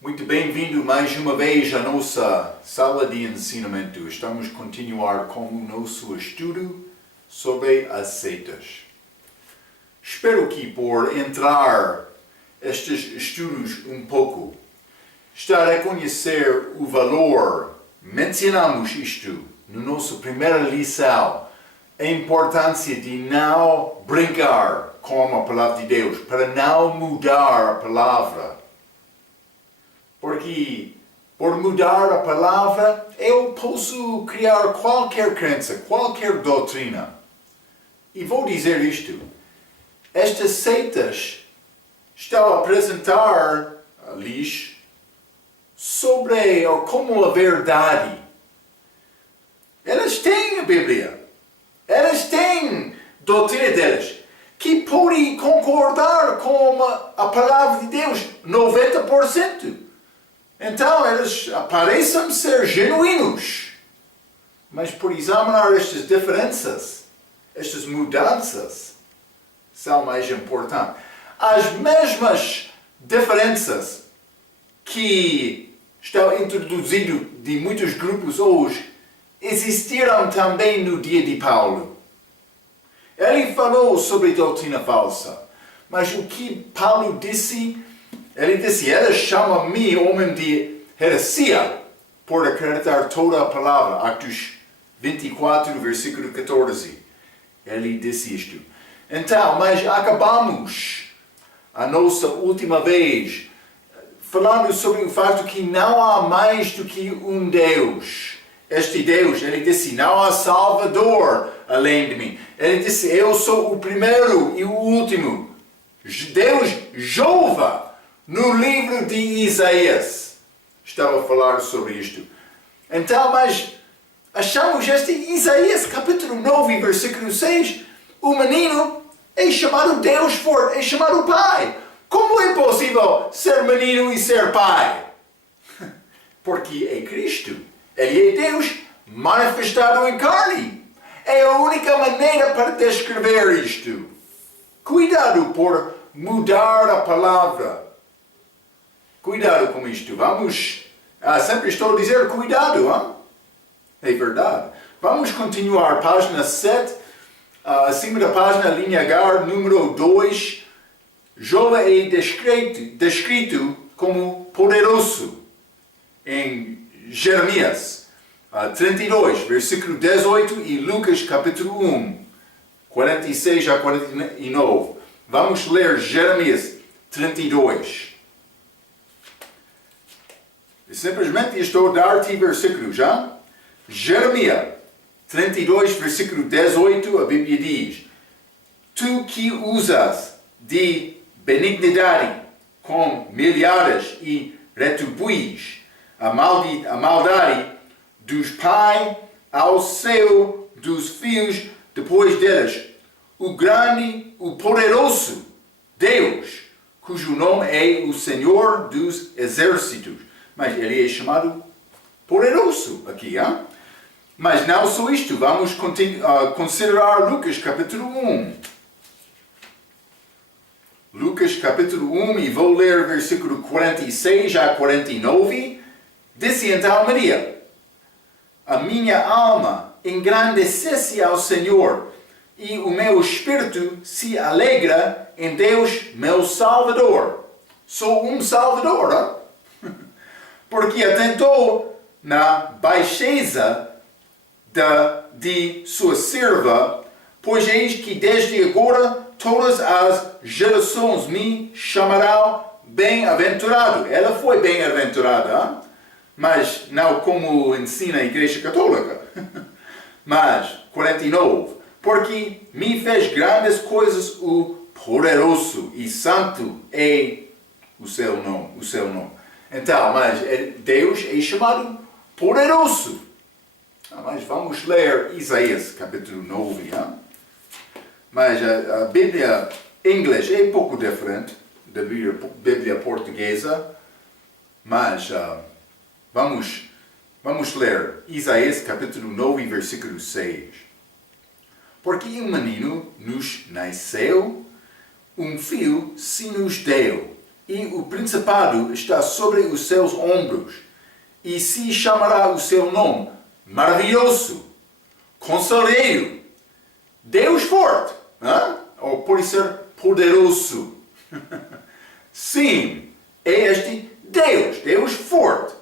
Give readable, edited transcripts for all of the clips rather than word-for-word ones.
Muito bem-vindo mais uma vez à nossa sala de ensinamento. Estamos a continuar com o nosso estudo sobre as seitas. Espero que por entrar estes estudos um pouco, estar a conhecer o valor, mencionamos isto na nossa primeira lição, a importância de não brincar com a palavra de Deus, para não mudar a palavra. Porque, por mudar a palavra, eu posso criar qualquer crença, qualquer doutrina. E vou dizer isto. Estas seitas estão a apresentar-lhes sobre ou como a verdade. Elas têm a Bíblia. Elas têm doutrina delas, que pode concordar com a palavra de Deus 90%. Então, eles parecem ser genuínos. Mas por examinar estas diferenças, estas mudanças, são mais importantes. As mesmas diferenças que estão introduzidas de muitos grupos hoje, existiram também no dia de Paulo. Ele falou sobre doutrina falsa, mas o que Paulo disse, ele disse, ela chama-me homem de heresia, por acreditar toda a palavra. Atos 24, versículo 14. Ele disse isto. Então, mas acabamos a nossa última vez falando sobre o fato que não há mais do que um Deus. Este Deus, ele disse, não há Salvador além de mim. Ele disse, eu sou o primeiro e o último. Deus Jeová. No livro de Isaías, estava a falar sobre isto. Então, mas achamos este Isaías, capítulo 9, versículo 6, o menino é chamado Deus forte, é chamado Pai. Como é possível ser menino e ser pai? Porque é Cristo. Ele é Deus manifestado em carne. É a única maneira para descrever isto. Cuidado por mudar a palavra. Cuidado com isto. Vamos, sempre estou a dizer cuidado, hein? É verdade. Vamos continuar, página 7, acima da página, linha H, número 2. Jeová é descrito como poderoso em Jeremias 32, versículo 18 e Lucas capítulo 1, 46 a 49. Vamos ler Jeremias 32. Simplesmente estou a dar-te versículos, já? Jeremias 32, versículo 18, a Bíblia diz: Tu que usas de benignidade com milhares e retribuis a maldade dos pais ao seu dos filhos depois deles, o grande, o poderoso Deus, cujo nome é o Senhor dos Exércitos. Mas ele é chamado poderoso aqui, hein? Mas não só isto, vamos considerar Lucas capítulo 1. Lucas capítulo 1, e vou ler versículo 46 a 49. Disse então Maria: A minha alma engrandece-se ao Senhor, e o meu espírito se alegra em Deus, meu Salvador. Sou um Salvador, hein? Porque atentou na baixeza de sua serva, pois eis que desde agora todas as gerações me chamarão bem-aventurado. Ela foi bem-aventurada, hein? Mas não como ensina a Igreja Católica. Mas, 49, porque me fez grandes coisas o poderoso e santo é o seu nome. Então, mas Deus é chamado poderoso. Mas vamos ler Isaías capítulo 9. Hein? Mas a Bíblia em inglês é um pouco diferente da Bíblia portuguesa. Mas vamos ler Isaías capítulo 9, versículo 6. Porque um menino nos nasceu, um filho se nos deu, e o principado está sobre os seus ombros, e se chamará o seu nome Maravilhoso, Conselheiro, Deus Forte, ou pode ser Poderoso. Sim, é este Deus Forte,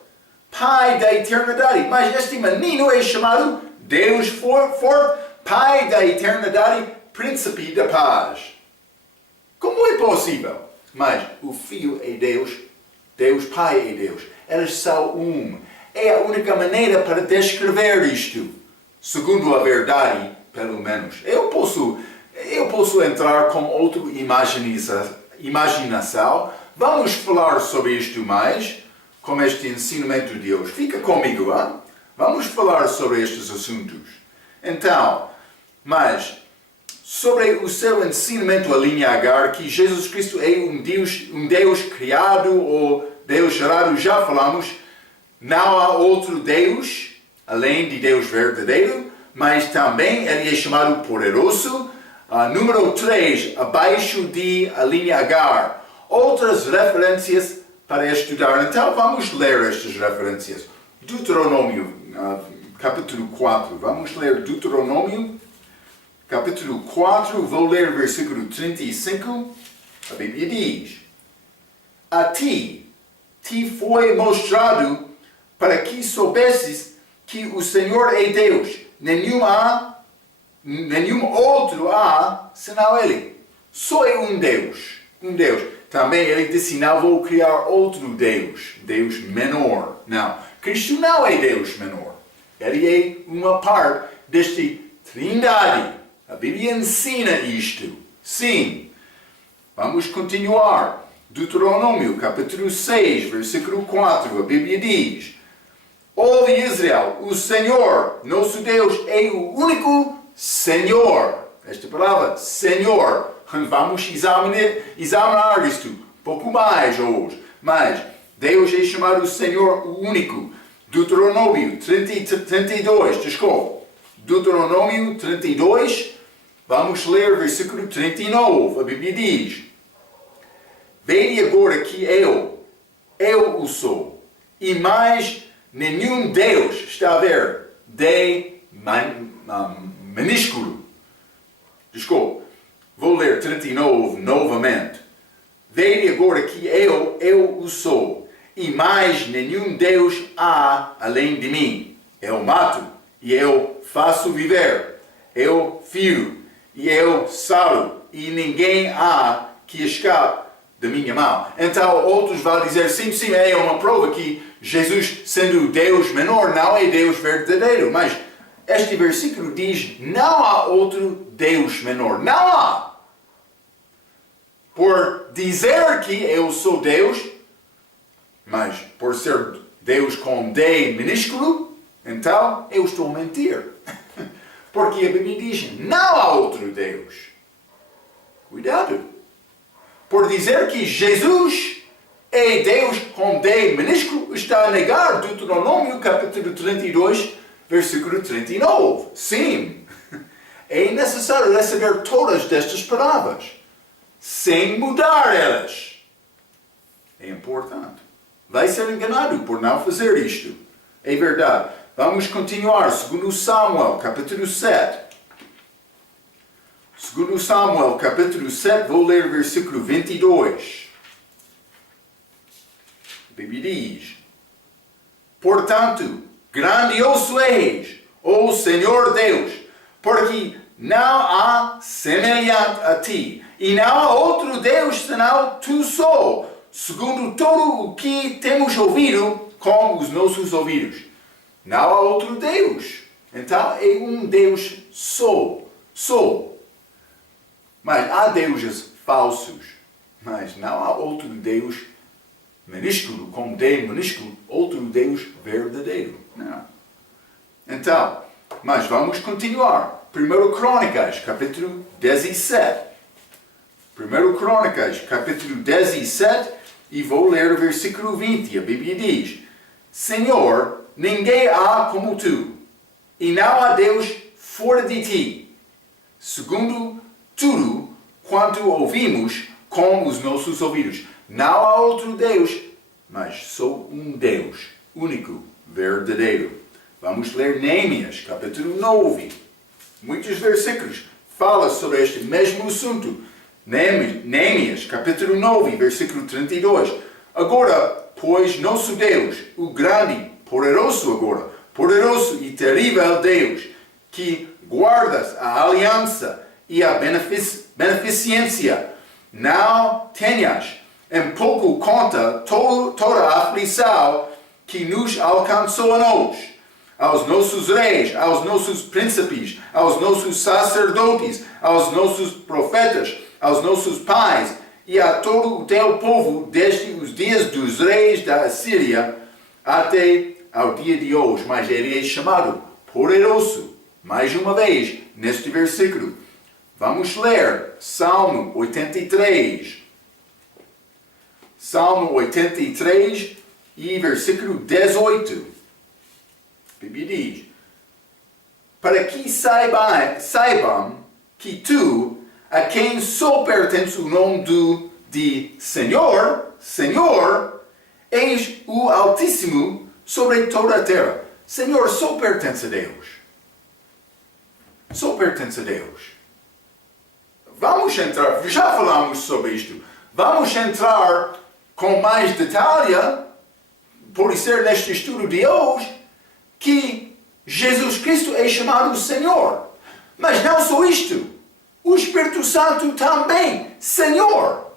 Pai da eternidade. Mas este menino é chamado Deus Forte, Pai da eternidade, Príncipe da paz. Como é possível? Mas o Filho é Deus, Deus Pai é Deus. Eles são um. É a única maneira para descrever isto, segundo a verdade, pelo menos. Eu posso entrar com outra imaginação. Vamos falar sobre isto mais, com este ensinamento de Deus. Fica comigo, hein? Vamos falar sobre estes assuntos. Então, mas sobre o seu ensinamento a linha Agar, que Jesus Cristo é um Deus criado ou Deus gerado, já falamos. Não há outro Deus, além de Deus verdadeiro, mas também ele é chamado poderoso. Número 3, abaixo de a linha Agar. Outras referências para estudar. Então vamos ler estas referências. Deuteronômio, capítulo 4. Vamos ler Deuteronômio, capítulo 4. Vou ler versículo 35. A Bíblia diz: A ti foi mostrado para que soubesses que o Senhor é Deus. Nenhum outro há senão Ele. Só é um Deus. Um Deus. Também Ele disse, não vou criar outro Deus. Deus menor. Não. Cristo não é Deus menor. Ele é uma parte desta Trindade. A Bíblia ensina isto. Sim. Vamos continuar. Deuteronômio, capítulo 6, versículo 4. A Bíblia diz: Ouve Israel, o Senhor, nosso Deus, é o único Senhor. Esta palavra, Senhor. Vamos examinar isto um pouco mais hoje. Mas Deus é chamado Senhor o único. Deuteronômio 32, desculpa. Deuteronômio 32, vamos ler versículo 39. A Bíblia diz: Vede agora que eu o sou, e mais nenhum Deus, está a ver, minúsculo. Desculpe, vou ler 39 novamente. Vede agora que eu o sou, e mais nenhum Deus há além de mim. Eu mato, e eu faço viver. Eu firo, e eu saro, e ninguém há que escape da minha mão. Então outros vão dizer, sim, é uma prova que Jesus, sendo Deus menor, não é Deus verdadeiro. Mas este versículo diz, não há outro Deus menor. Não há. Por dizer que eu sou Deus, mas por ser Deus com D minúsculo, então eu estou a mentir. Porque a Bíblia diz, não há outro Deus. Cuidado. Por dizer que Jesus é Deus com D minúsculo, está a negar Deuteronômio capítulo 32, versículo 39. Sim, é necessário receber todas destas palavras, sem mudar elas. É importante. Vai ser enganado por não fazer isto. É verdade. Vamos continuar. Segundo Samuel, capítulo 7. Segundo Samuel, capítulo 7, vou ler versículo 22. A Bíblia diz: Portanto, grandioso és, ó Senhor Deus, porque não há semelhante a ti, e não há outro Deus senão tu só, segundo tudo o que temos ouvido com os nossos ouvidos. Não há outro Deus. Então é um Deus só. Mas há deuses falsos, mas não há outro Deus minúsculo, com D minúsculo, outro Deus verdadeiro. Não. Então, mas vamos continuar. 1 Crônicas, capítulo 17. 1 Crônicas, capítulo 17, e vou ler o versículo 20. A Bíblia diz: Senhor, ninguém há como tu, e não há Deus fora de ti, segundo tudo quanto ouvimos com os nossos ouvidos. Não há outro Deus, mas só um Deus, único, verdadeiro. Vamos ler Neemias, capítulo 9. Muitos versículos falam sobre este mesmo assunto. Neemias, capítulo 9, versículo 32. Agora, pois, nosso Deus, o grande, poderoso e terrível Deus, que guardas a aliança e a beneficência, não tenhas em pouco conta toda a aflição que nos alcançou a nós, aos nossos reis, aos nossos príncipes, aos nossos sacerdotes, aos nossos profetas, aos nossos pais e a todo o teu povo desde os dias dos reis da Assíria até ao dia de hoje. Mas ele é chamado poderoso, mais uma vez, neste versículo. Vamos ler Salmo 83. Salmo 83 e versículo 18. A Bíblia diz: para que saibam que tu, a quem só pertence o nome de Senhor, és o Altíssimo sobre toda a terra. Senhor só pertence a Deus. Só pertence a Deus. Vamos entrar, já falamos sobre isto. Vamos entrar com mais detalhe, por ser neste estudo de hoje, que Jesus Cristo é chamado Senhor. Mas não só isto. O Espírito Santo também, Senhor.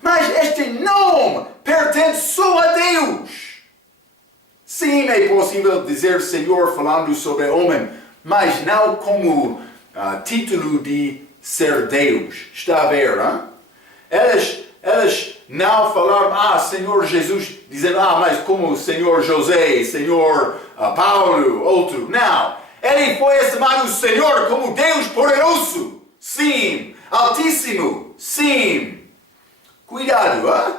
Mas este nome pertence só a Deus. Sim, é possível dizer Senhor falando sobre homem, mas não como título de ser Deus. Está a ver, hein? Eles não falaram, Senhor Jesus, dizendo, mas como Senhor José, Senhor Paulo, outro. Não. Ele foi chamado Senhor como Deus poderoso. Sim. Altíssimo. Sim. Cuidado, hein?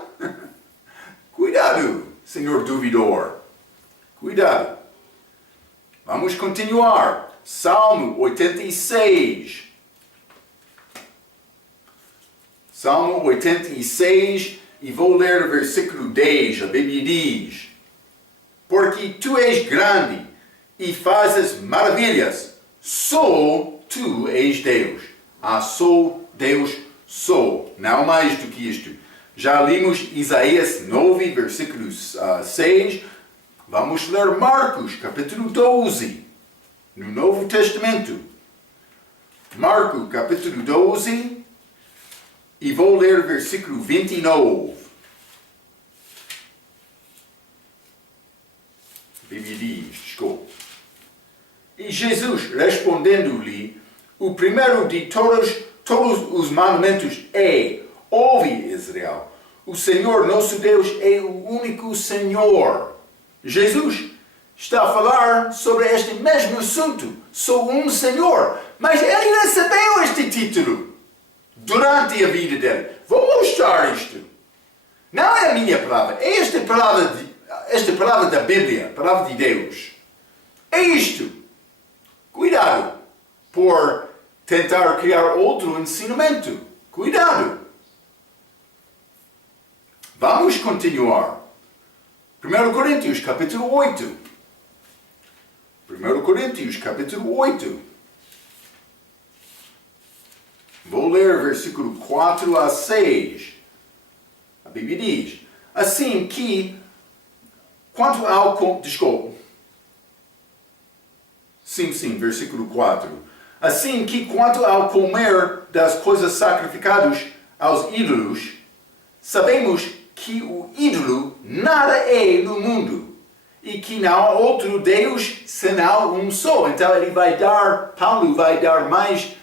Cuidado, Senhor duvidor. Cuidado. Vamos continuar. Salmo 86. Salmo 86, e vou ler o versículo 10. A Bíblia diz: porque tu és grande e fazes maravilhas, só tu és Deus. Só Deus, só. Não mais do que isto. Já lemos Isaías 9, versículo 6. Vamos ler Marcos, capítulo 12, no Novo Testamento. Marcos, capítulo 12, e vou ler o versículo 29. A Bíblia diz, desculpe. E Jesus, respondendo-lhe, o primeiro de todos os mandamentos é: ouve, Israel, o Senhor nosso Deus é o único Senhor. Jesus está a falar sobre este mesmo assunto, só um Senhor, mas ele recebeu este título durante a vida dele. Vou mostrar isto. Não é a minha palavra, é esta palavra da Bíblia, palavra de Deus. É isto. Cuidado por tentar criar outro ensinamento. Cuidado. Vamos continuar. 1 Coríntios, capítulo 8. 1 Coríntios, capítulo 8. Vou ler versículo 4 a 6. A Bíblia diz: assim que, quanto ao... Desculpe. Sim, versículo 4. Assim que, quanto ao comer das coisas sacrificadas aos ídolos, sabemos que o ídolo nada é no mundo, e que não há outro Deus senão um só. Então Paulo vai dar mais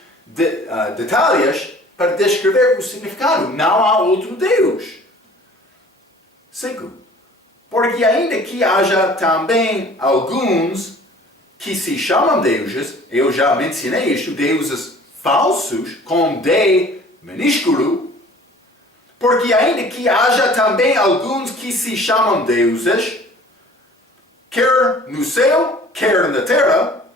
detalhes para descrever o significado. Não há outro Deus. 5. Porque ainda que haja também alguns que se chamam deuses, eu já mencionei isto, deuses falsos, com D minúsculo, porque ainda que haja também alguns que se chamam deuses, quer no céu, quer na terra,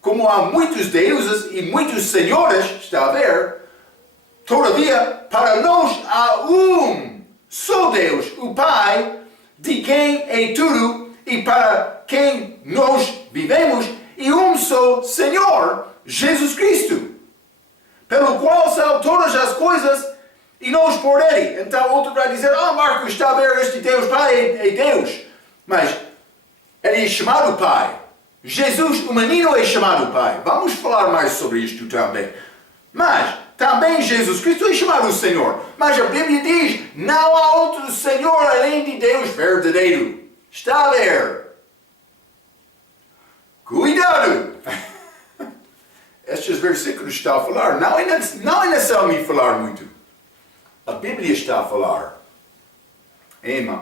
como há muitos deuses e muitos senhores, está a ver, todavia, para nós há um só Deus, o Pai, de quem é tudo e para quem nós vivemos, e só Senhor, Jesus Cristo, pelo qual são todas as coisas e nós por Ele. Então outro vai dizer, Marco, está a ver, este Deus Pai é Deus. Mas Ele é chamado Pai. Jesus, o menino, é chamado Pai. Vamos falar mais sobre isto também. Mas também Jesus Cristo é chamado Senhor. Mas a Bíblia diz, não há outro Senhor além de Deus verdadeiro. Está a ver? Cuidado! Estes versículos estão a falar. Não é necessário falar muito. A Bíblia está a falar.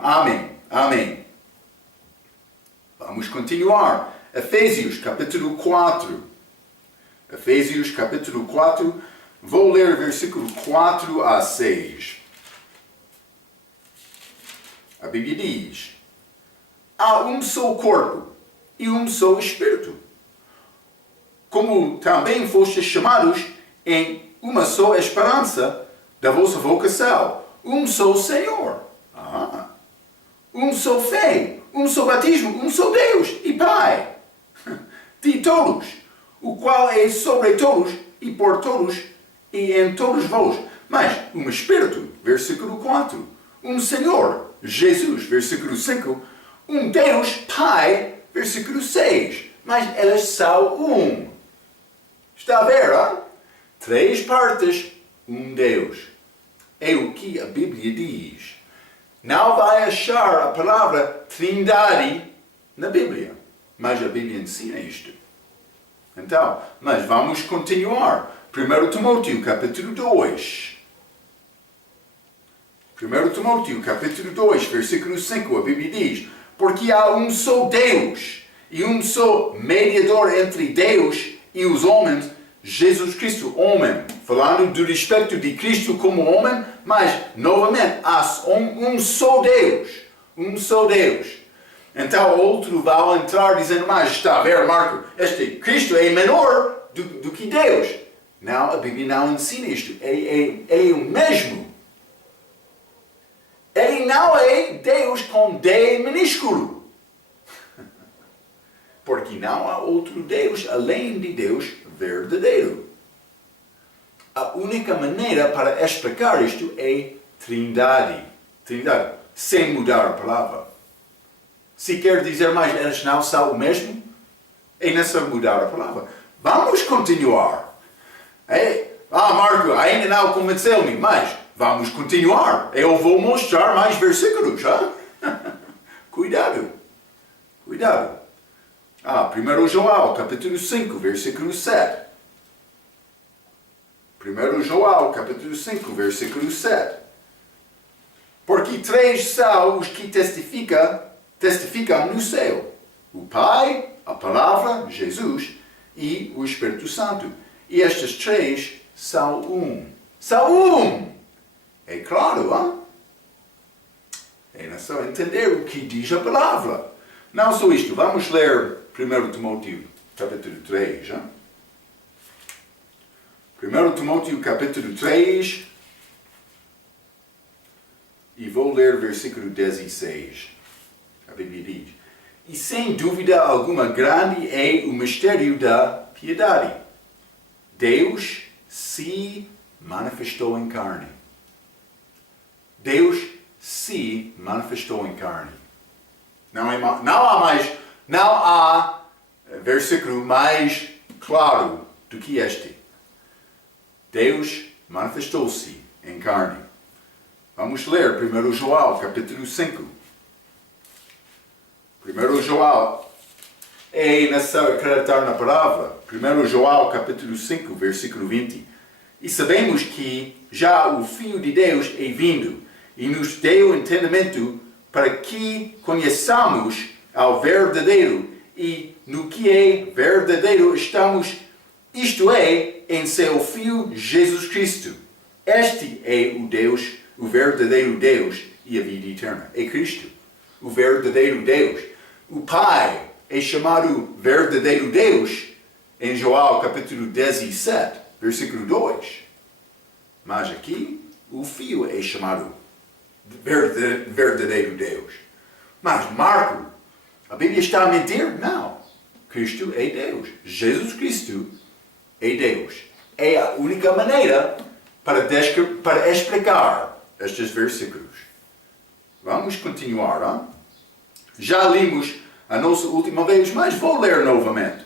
Amém. Amém. Vamos continuar. Efésios capítulo 4. Efésios capítulo 4. Vou ler versículo 4 a 6. A Bíblia diz: há só corpo e só espírito, como também fostes chamados em uma só esperança da vossa vocação, só Senhor, só fé, só batismo, só Deus e Pai de todos, o qual é sobre todos e por todos e em todos vós. Mas Espírito, versículo 4, Senhor, Jesus, versículo 5, Deus Pai, versículo 6. Mas elas são Está a ver, Três partes, Deus. É o que a Bíblia diz. Não vai achar a palavra Trindade na Bíblia, mas a Bíblia ensina isto. Então, mas vamos continuar. 1 Timóteo, capítulo 2. 1 Timóteo, capítulo 2, versículo 5, a Bíblia diz: porque há só Deus e só mediador entre Deus e os homens, Jesus Cristo, homem. Falando do respeito de Cristo como homem, mas, novamente, há só Deus. Só Deus. Então, outro vai entrar dizendo, mas está a ver, Marco, este Cristo é menor do que Deus. Não, a Bíblia não ensina isto. Ele é o mesmo. Ele não é Deus com D minúsculo. Porque não há outro Deus além de Deus verdadeiro. A única maneira para explicar isto é Trindade. Trindade, sem mudar a palavra. Se quer dizer mais, eles não são o mesmo, é necessário mudar a palavra. Vamos continuar. Marco, ainda não convenceu-me, mas vamos continuar. Eu vou mostrar mais versículos. Cuidado. Cuidado. 1 João, capítulo 5, versículo 7. 1 João, capítulo 5, versículo 7. Porque três são os que testificam no céu: o Pai, a Palavra, Jesus e o Espírito Santo. E estes três são São É claro, É necessário entender o que diz a palavra. Não só isto, vamos ler 1 Timóteo, capítulo 3. 1 Timóteo, capítulo 3, e vou ler versículo 16. A Bíblia diz: e sem dúvida alguma grande é o mistério da piedade. Deus se manifestou em carne. Deus se manifestou em carne. Não há versículo mais claro do que este. Deus manifestou-se em carne. Vamos ler 1 João, capítulo 5. 1 João, é necessário acreditar na palavra. 1 João, capítulo 5, versículo 20. E sabemos que já o Filho de Deus é vindo e nos deu entendimento para que conheçamos ao verdadeiro, e no que é verdadeiro estamos, isto é, em seu Filho Jesus Cristo. Este é o Deus, o verdadeiro Deus e a vida eterna. É Cristo, o verdadeiro Deus. O Pai é chamado verdadeiro Deus em João capítulo 17, versículo 2. Mas aqui, o Filho é chamado verdadeiro Deus. Mas Marco, a Bíblia está a mentir? Não. Cristo é Deus. Jesus Cristo é Deus. É a única maneira para explicar estes versículos. Vamos continuar. Hein? Já lemos a nossa última vez, mas vou ler novamente.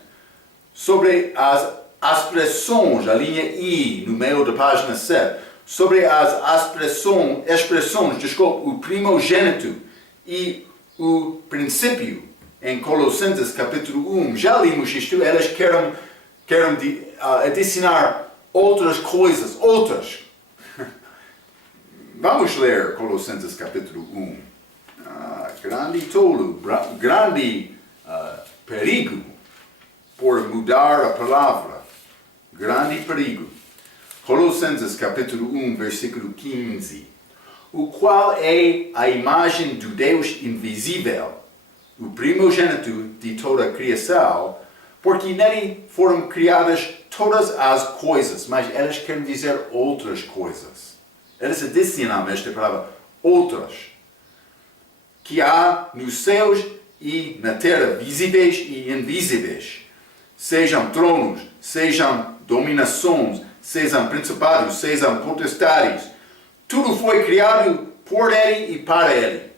Sobre as expressões, a linha I, no meio da página 7. Sobre as expressões, o primogênito e o princípio, em Colossenses capítulo 1. Já lemos isto, elas querem adicionar outras coisas, Vamos ler Colossenses capítulo 1. Grande tolo, grande perigo por mudar a palavra. Grande perigo. Colossenses capítulo 1, versículo 15. O qual é a imagem do Deus invisível, o primogênito de toda a criação, porque nele foram criadas todas as coisas, mas elas querem dizer outras coisas. Elas adicionam esta palavra, outras, que há nos céus e na terra, visíveis e invisíveis. Sejam tronos, sejam dominações, sejam principados, sejam potestades. Tudo foi criado por Ele e para Ele.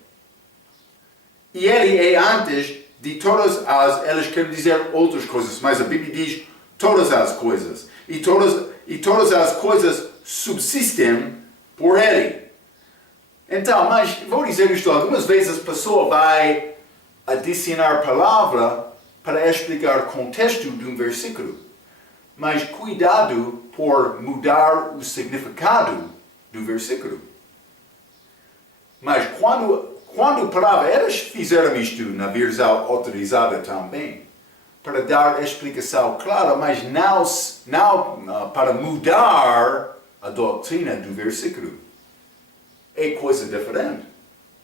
E Ele é antes de todas elas querem dizer outras coisas, mas a Bíblia diz todas as coisas. E todas as coisas subsistem por Ele. Então, mas vou dizer isto, algumas vezes a pessoa vai adicionar palavra para explicar o contexto de um versículo. Mas cuidado por mudar o significado do versículo. Mas quando a palavra, elas fizeram isto na versão autorizada também, para dar explicação clara, mas não para mudar a doutrina do versículo. É coisa diferente.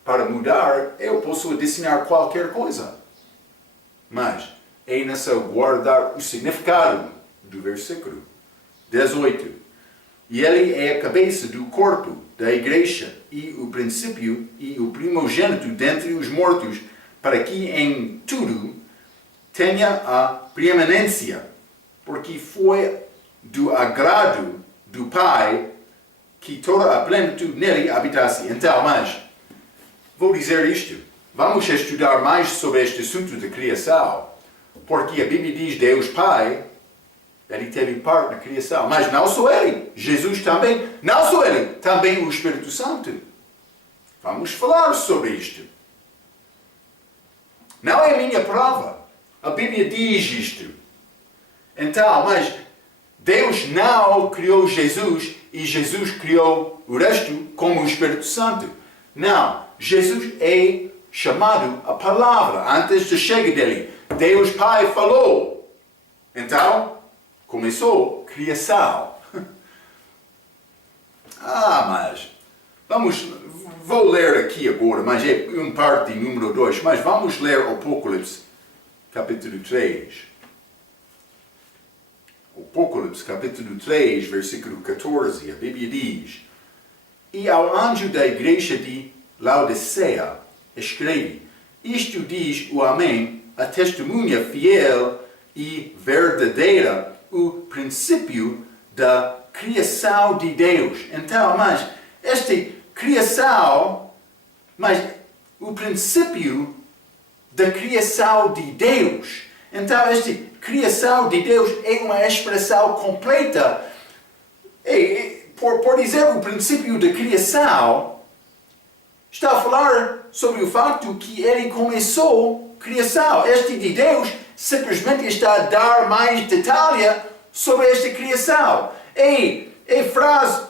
Para mudar, eu posso adicionar qualquer coisa. Mas é necessário guardar o significado do versículo. 18. E ele é a cabeça do corpo da igreja, e o princípio e o primogênito dentre os mortos, para que em tudo tenha a preeminência, porque foi do agrado do Pai que toda a plenitude nele habitasse. Então, mas, vou dizer isto. Vamos estudar mais sobre este assunto da criação, porque a Bíblia diz Deus Pai, Ele teve parte na criação, mas não só Ele, Jesus também, não só Ele, também o Espírito Santo. Vamos falar sobre isto. Não é minha prova, a Bíblia diz isto. Então, mas Deus não criou Jesus e Jesus criou o resto como o Espírito Santo. Não, Jesus é chamado a palavra antes da chegada dele. Deus Pai falou. Então, começou a criação. Mas vou ler aqui agora, mas é uma parte número 2, mas vamos ler Apocalipse, capítulo 3. Apocalipse, capítulo 3, versículo 14, a Bíblia diz: E ao anjo da igreja de Laodiceia escreve: Isto diz o Amém, a testemunha fiel e verdadeira, o princípio da criação de Deus. Então, mas esta criação, mas o princípio da criação de Deus. Então, esta criação de Deus é uma expressão completa. Por dizer o princípio da criação, está a falar sobre o facto que ele começou a criação. Este de Deus simplesmente está a dar mais detalhe sobre esta criação. É frase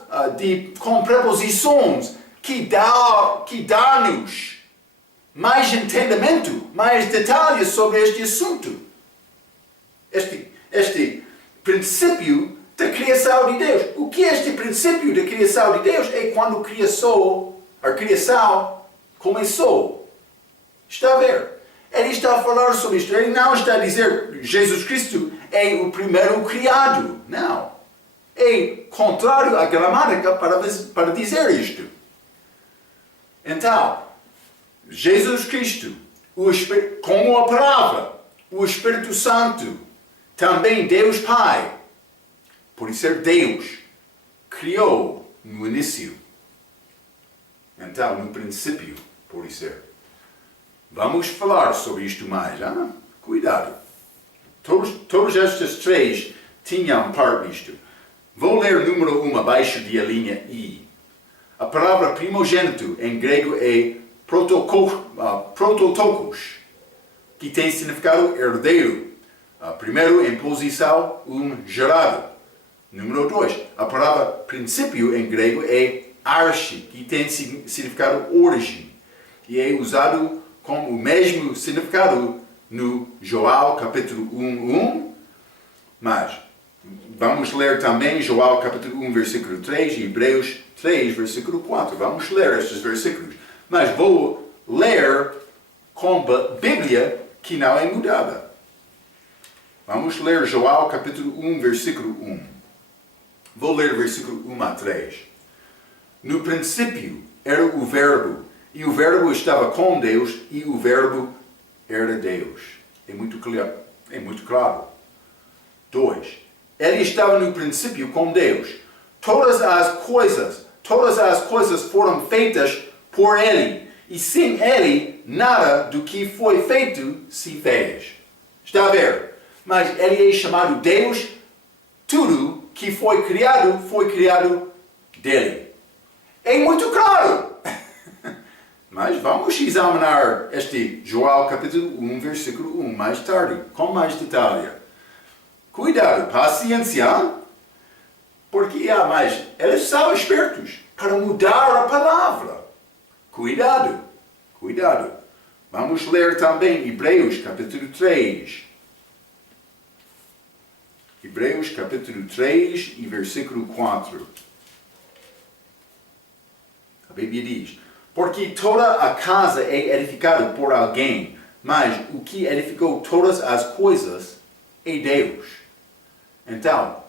com preposições que dá-nos mais entendimento, mais detalhes sobre este assunto. Este princípio da criação de Deus. O que é este princípio da criação de Deus? É quando a criação começou. Está a ver? Ele está a falar sobre isto. Ele não está a dizer Jesus Cristo é o primeiro criado. Não. É contrário à gramática para dizer isto. Então, Jesus Cristo, como a palavra, o Espírito Santo, também Deus Pai, por ser Deus, criou no início. Então, no princípio, por ser. Vamos falar sobre isto mais, hein? Cuidado. Todos estes três tinham parte nisto. Vou ler número 1 abaixo da linha I. A palavra primogênito em grego é prototokos, que tem significado herdeiro. Primeiro, em posição, gerado. Número 2, a palavra princípio em grego é arche, que tem significado origem. E é usado com o mesmo significado no João capítulo 1, mas vamos ler também João capítulo 1, versículo 3 e Hebreus 3, versículo 4. Vamos ler estes versículos. Mas vou ler com a Bíblia que não é mudada. Vamos ler João capítulo 1, versículo 1. Vou ler versículo 1 a 3. No princípio era o Verbo, e o Verbo estava com Deus, e o Verbo era Deus. É muito claro. 2. Ele estava no princípio com Deus. Todas as coisas foram feitas por Ele, e sem Ele, nada do que foi feito se fez. Está a ver? Mas Ele é chamado Deus, tudo que foi criado dele. É muito claro. Mas vamos examinar este João capítulo 1, versículo 1 mais tarde, com mais detalhe. Cuidado, paciência, porque mas eles são espertos para mudar a palavra. Cuidado. Vamos ler também Hebreus capítulo 3. Hebreus capítulo 3 e versículo 4. A Bíblia diz: porque toda a casa é edificada por alguém, mas o que edificou todas as coisas é Deus. Então,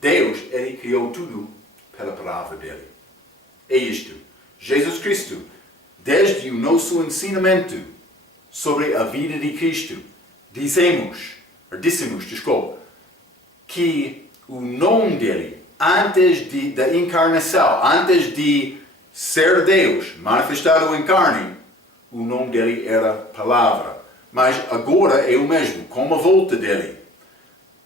Deus, Ele criou tudo pela palavra dele. É isto. Jesus Cristo, desde o nosso ensinamento sobre a vida de Cristo, dissemos, que o nome dele, antes da encarnação, antes de ser Deus, manifestado em carne, o nome dele era Palavra. Mas agora é o mesmo, com a volta dele.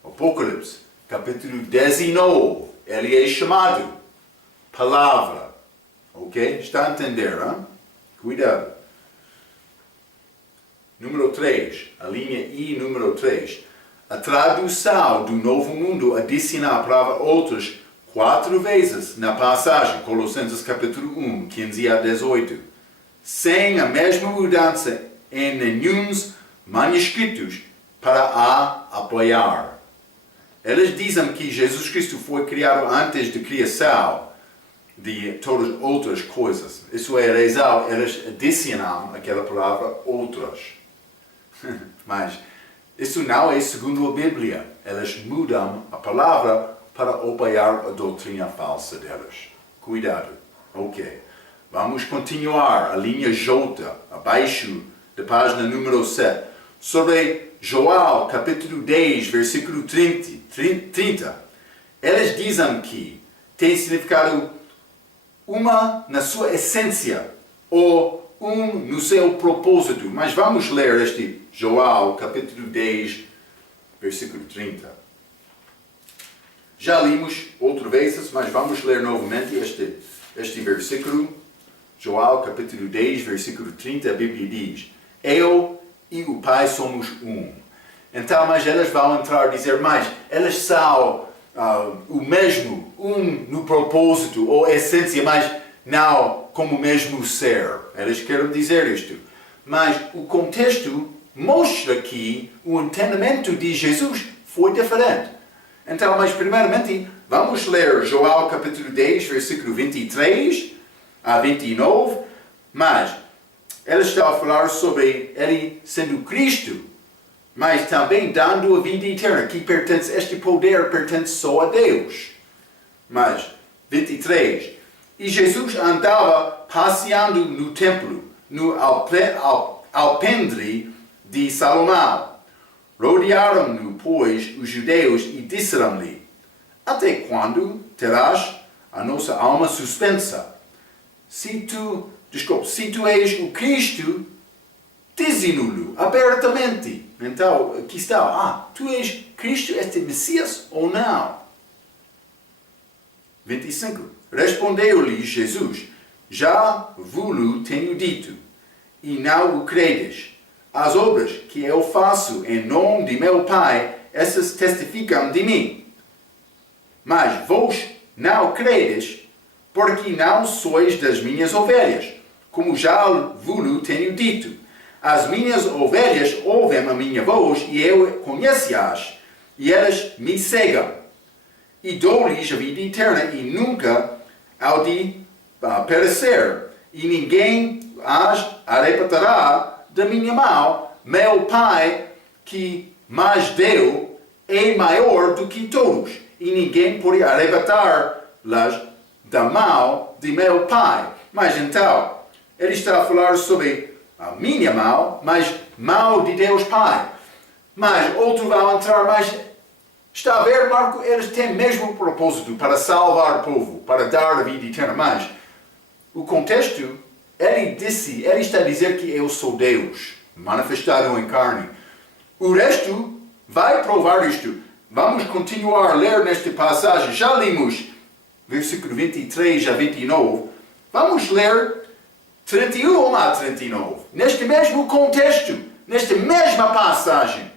Apocalipse, capítulo 19, ele é chamado Palavra. Ok? Está a entender, hein? Cuidado. Número 3, a linha I número 3. A tradução do Novo Mundo adiciona a palavra outras 4 vezes na passagem, Colossenses capítulo 1, 15 a 18, sem a mesma mudança em nenhum manuscritos para a apoiar. Eles dizem que Jesus Cristo foi criado antes da criação de todas as outras coisas. Isso é a razão, eles adicionam aquela palavra outras. Mas isso não é segundo a Bíblia. Eles mudam a palavra para apoiar a doutrina falsa deles. Cuidado. Ok. Vamos continuar a linha J, abaixo da página número 7. Sobre João, capítulo 10, versículo 30. Eles dizem que tem significado uma na sua essência, ou no seu propósito. Mas vamos ler este João, capítulo 10, versículo 30. Já limos outras vezes, mas vamos ler novamente este versículo. João, capítulo 10, versículo 30, a Bíblia diz: eu e o Pai somos um. Então, mas eles vão entrar e dizer, mas eles são o mesmo, um no propósito ou essência, mas não como o mesmo ser. Eles querem dizer isto. Mas o contexto mostra que o entendimento de Jesus foi diferente. Então, mas primeiramente, vamos ler João capítulo 10, versículo 23 a 29, mas ele está a falar sobre ele sendo Cristo, mas também dando a vida eterna, que pertence, este poder pertence só a Deus. Mas, 23, E Jesus andava passeando no templo, no alpendre de Salomão. Rodearam-no, pois, os judeus e disseram-lhe: até quando terás a nossa alma suspensa? Se tu és o Cristo, dize-no-lo abertamente. Então, aqui está. Tu és Cristo, este Messias ou não? 25. Respondeu-lhe Jesus: já vos tenho dito, e não o credes. As obras que eu faço em nome de meu Pai, essas testificam de mim. Mas vós não credes, porque não sois das minhas ovelhas, como já vos tenho dito. As minhas ovelhas ouvem a minha voz, e eu conheço-as, e elas me seguem. E dou-lhes a vida eterna, e nunca hão de perecer, e ninguém as arrebatará da minha mão. Meu Pai, que mais deu, é maior do que todos, e ninguém pode arrebatar-las da mão de meu Pai. Mas então, ele está a falar sobre a minha mão, mas mão de Deus Pai. Mas outro vai entrar, mas está a ver, Marco, eles têm mesmo propósito para salvar o povo, para dar a vida eterna. Mas o contexto, ele está a dizer que eu sou Deus, manifestado em carne. O resto vai provar isto. Vamos continuar a ler nesta passagem. Já lemos versículo 23 a 29. Vamos ler 31 a 39. Neste mesmo contexto, nesta mesma passagem.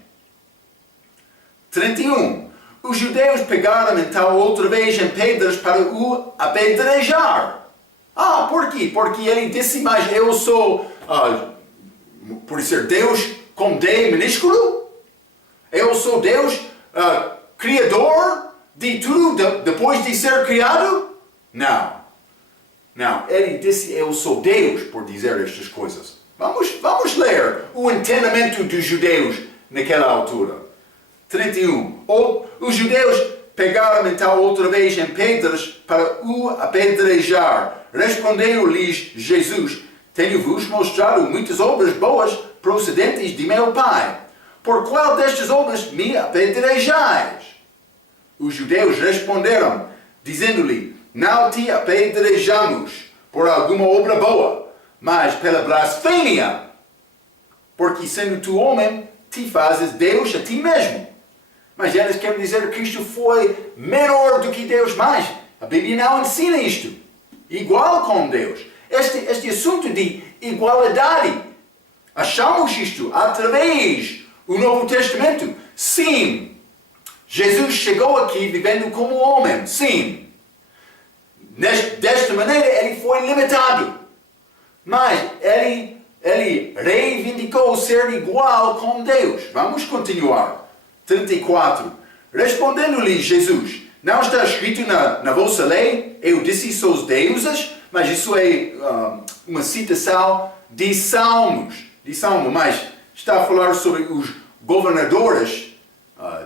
31. Os judeus pegaram então outra vez em pedras para o apedrejar. Por quê? Porque ele disse, mas eu sou, por ser Deus com D minúsculo? Eu sou Deus, criador de tudo depois de ser criado? Não. Ele disse, eu sou Deus por dizer estas coisas. Vamos ler o entendimento dos judeus naquela altura. 31. Os judeus pegaram então outra vez em pedras para o apedrejar. Respondeu-lhes Jesus: tenho-vos mostrado muitas obras boas procedentes de meu Pai. Por qual destas obras me apedrejais? Os judeus responderam, dizendo-lhe: não te apedrejamos por alguma obra boa, mas pela blasfêmia, porque sendo tu homem, te fazes Deus a ti mesmo. Mas eles querem dizer que Cristo foi menor do que Deus, mas a Bíblia não ensina isto. Igual com Deus. Este assunto de igualdade, achamos isto através do Novo Testamento? Sim. Jesus chegou aqui vivendo como homem, sim. Desta maneira ele foi limitado. Mas ele reivindicou ser igual com Deus. Vamos continuar. 34. Respondendo-lhe Jesus: não está escrito na vossa lei, eu disse sois deuses? Mas isso é uma citação de Salmos. Mas está a falar sobre os governadores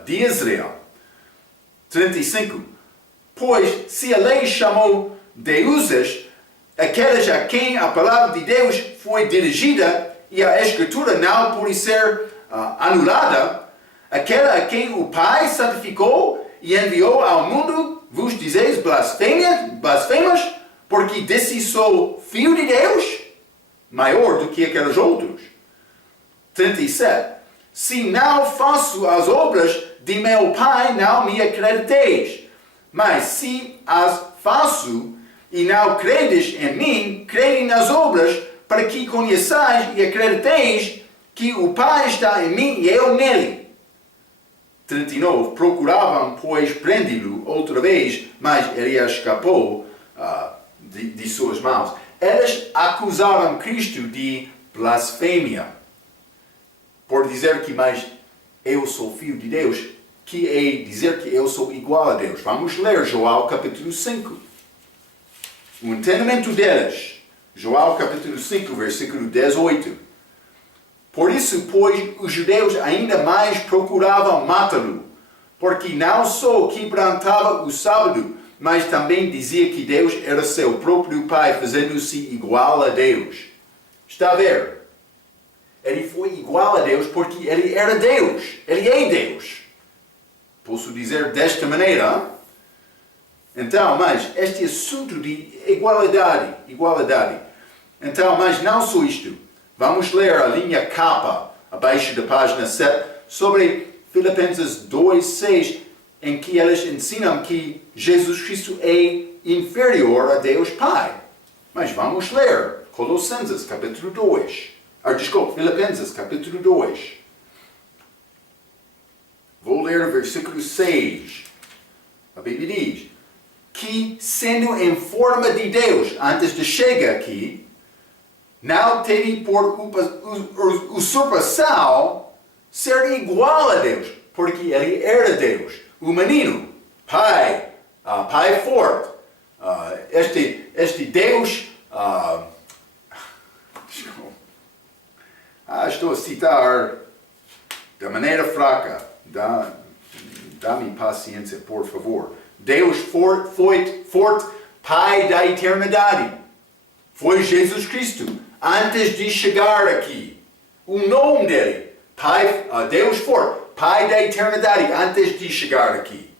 de Israel. 35. Pois se a lei chamou deuses aqueles a quem a palavra de Deus foi dirigida e a Escritura não pode ser anulada, aquela a quem o Pai santificou e enviou ao mundo, vos dizeis blasfemas, porque desse sou filho de Deus, maior do que aqueles outros. 37. Se não faço as obras de meu Pai, não me acrediteis. Mas se as faço e não credes em mim, crede nas obras, para que conheçais e acrediteis que o Pai está em mim e eu nele. 39. Procuravam, pois, prendê-lo outra vez, mas ele escapou de suas mãos. Eles acusaram Cristo de blasfêmia, por dizer que, mas eu sou filho de Deus, que é dizer que eu sou igual a Deus. Vamos ler João capítulo 5. O entendimento deles. João capítulo 5, versículo 18. Por isso, pois, os judeus ainda mais procuravam matá-lo, porque não só quebrantava o sábado, mas também dizia que Deus era seu próprio Pai, fazendo-se igual a Deus. Está a ver? Ele foi igual a Deus porque ele era Deus. Ele é Deus. Posso dizer desta maneira? Então, mas este assunto de igualdade. Então, mas não só isto. Vamos ler a linha capa, abaixo da página 7, sobre Filipenses 2:6, em que eles ensinam que Jesus Cristo é inferior a Deus Pai. Mas vamos ler Colossenses capítulo 2. Filipenses capítulo 2. Vou ler o versículo 6. A Bíblia diz que, sendo em forma de Deus, antes de chegar aqui, não teve por usurpação ser igual a Deus, porque ele era Deus. O menino, pai forte, este Deus, estou a citar da maneira fraca, dá-me paciência, por favor. Deus foi forte, Pai da eternidade. Foi Jesus Cristo, antes de chegar aqui. O nome dele, Deus forte, Pai da eternidade, antes de chegar aqui.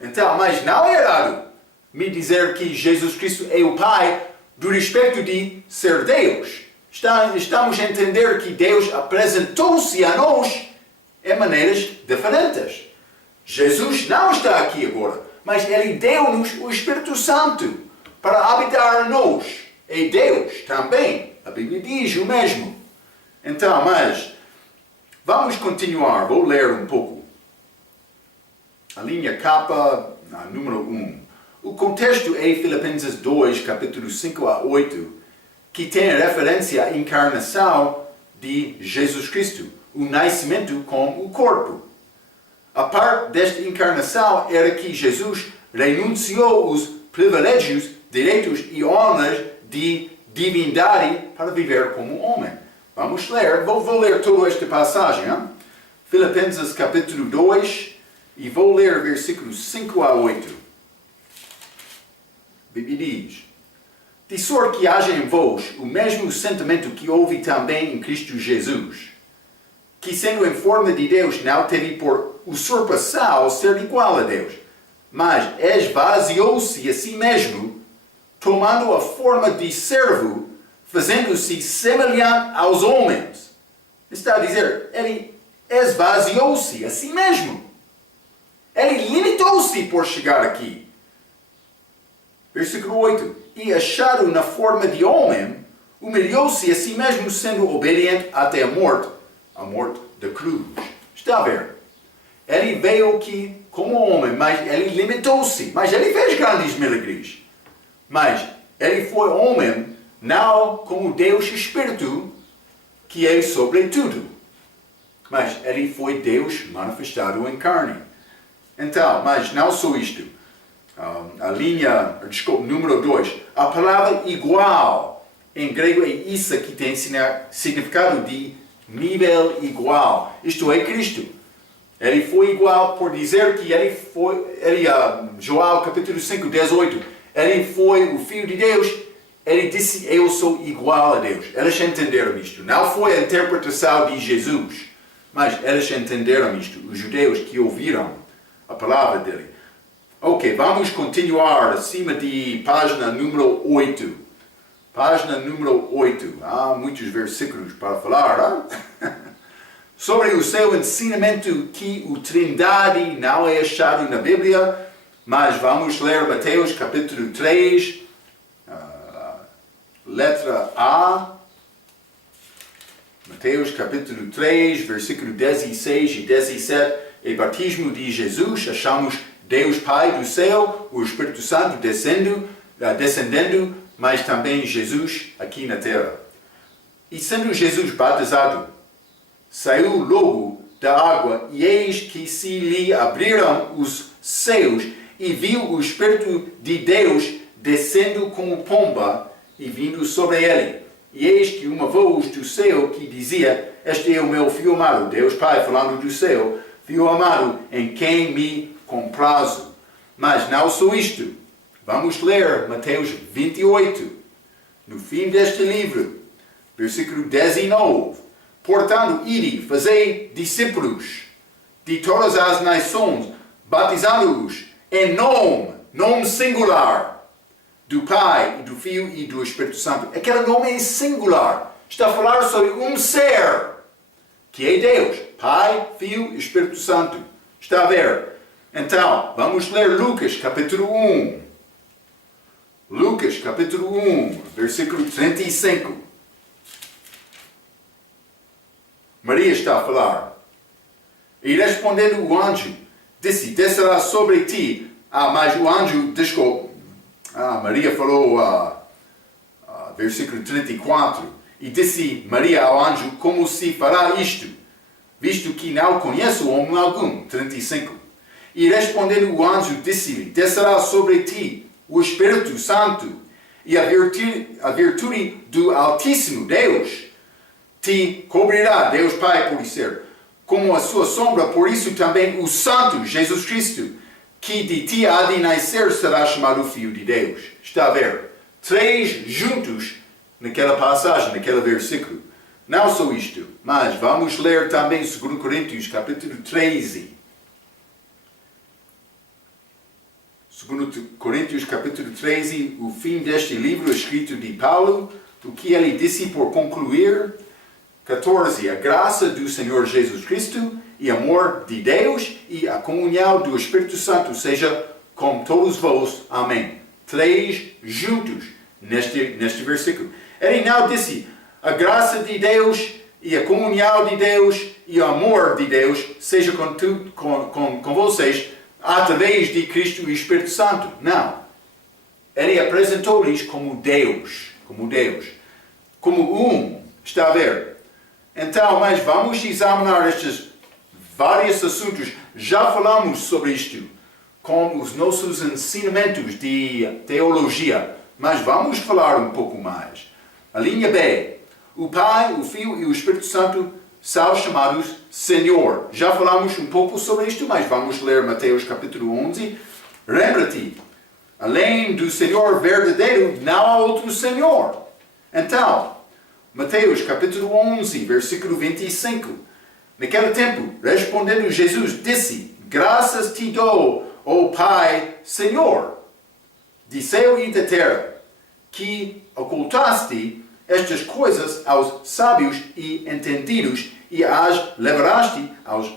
Então, mas não é errado me dizer que Jesus Cristo é o Pai do respeito de ser Deus. Estamos a entender que Deus apresentou-se a nós em maneiras diferentes. Jesus não está aqui agora, mas Ele deu-nos o Espírito Santo para habitar em nós. É Deus também. A Bíblia diz o mesmo. Então, mas vamos continuar. Vou ler um pouco. A linha capa, número 1. O contexto é Filipenses 2, capítulo 5 a 8, que tem a referência à encarnação de Jesus Cristo, o nascimento com o corpo. A parte desta encarnação era que Jesus renunciou os privilégios, direitos e honras de divindade para viver como homem. Vamos ler, vou ler toda esta passagem. Hein? Filipenses capítulo 2 e vou ler versículos 5 a 8. A Bíblia diz: de sorte que haja em vós o mesmo sentimento que houve também em Cristo Jesus, que sendo em forma de Deus não teve por usurpação ser igual a Deus, mas esvaziou-se a si mesmo, tomando a forma de servo, fazendo-se semelhante aos homens. Está a dizer, ele esvaziou-se a si mesmo. Ele limitou-se por chegar aqui. Versículo 8. E achado na forma de homem, humilhou-se a si mesmo, sendo obediente até a morte da cruz. Está a ver? Ele veio aqui como homem, mas ele limitou-se. Mas ele fez grandes milagres. Mas ele foi homem, não como Deus Espírito, que é sobre tudo. Mas ele foi Deus manifestado em carne. Então, mas não só isto. Número 2. A palavra igual, em grego é isso que tem significado de nível igual. Isto é Cristo. Ele foi igual por dizer que João capítulo 5, 18, ele foi o Filho de Deus. Ele disse, eu sou igual a Deus. Eles entenderam isto. Não foi a interpretação de Jesus, mas eles entenderam isto. Os judeus que ouviram a palavra dele. Ok, vamos continuar acima de página número 8. Página número 8. Há muitos versículos para falar. Sobre o seu ensinamento que o Trindade não é achado na Bíblia, mas vamos ler Mateus capítulo 3, letra A. Mateus capítulo 3, versículo 16 e 17. É batismo de Jesus, achamos Deus Pai do céu, o Espírito Santo descendendo, mas também Jesus aqui na terra. E sendo Jesus batizado, saiu logo da água, e eis que se lhe abriram os céus, e viu o Espírito de Deus descendo como pomba e vindo sobre ele. E eis que uma voz do céu que dizia, este é o meu Filho amado, Deus Pai falando do céu, Filho amado, em quem me comprazo. Mas não só isto. Vamos ler Mateus 28, no fim deste livro, versículo 19. Portanto, ide, fazei discípulos de todas as nações, batizando-os em nome singular, do Pai, e do Filho e do Espírito Santo. Aquele nome é singular. Está a falar sobre um ser, que é Deus. Pai, Filho e Espírito Santo. Está a ver? Então, vamos ler Lucas, capítulo 1. Lucas, capítulo 1, versículo 35. Maria está a falar. E respondendo o anjo, disse, descerá sobre ti. Mas o anjo, Maria falou, versículo 34. E disse Maria ao anjo, como se fará isto? Visto que não conheço homem algum. 35. E respondendo o anjo, disse-lhe, descerá sobre ti o Espírito Santo, e a virtude do Altíssimo Deus te cobrirá, Deus Pai, por ser, como a sua sombra, por isso também o Santo Jesus Cristo, que de ti há de nascer, será chamado Filho de Deus. Está a ver? 3 juntos naquela passagem, naquele versículo. Não só isto, mas vamos ler também 2 Coríntios, capítulo 13. 2 Coríntios, capítulo 13, o fim deste livro escrito de Paulo, o que ele disse por concluir. 14. A graça do Senhor Jesus Cristo e amor de Deus e a comunhão do Espírito Santo seja com todos vós. Amém. 3 juntos neste versículo. Ele não disse a graça de Deus e a comunhão de Deus e o amor de Deus seja com vocês através de Cristo e Espírito Santo. Não. Ele apresentou-lhes como Deus. Como um. Está a ver? Então, mas vamos examinar estes vários assuntos. Já falamos sobre isto com os nossos ensinamentos de teologia. Mas vamos falar um pouco mais. A linha B. O Pai, o Filho e o Espírito Santo são chamados Senhor. Já falamos um pouco sobre isto, mas vamos ler Mateus capítulo 11. Lembra-te, além do Senhor verdadeiro, não há outro Senhor. Então, Mateus capítulo 11, versículo 25. Naquele tempo, respondendo Jesus, disse, graças te dou, ó Pai, Senhor, de céu e da terra, que ocultaste estas coisas aos sábios e entendidos e as levaraste aos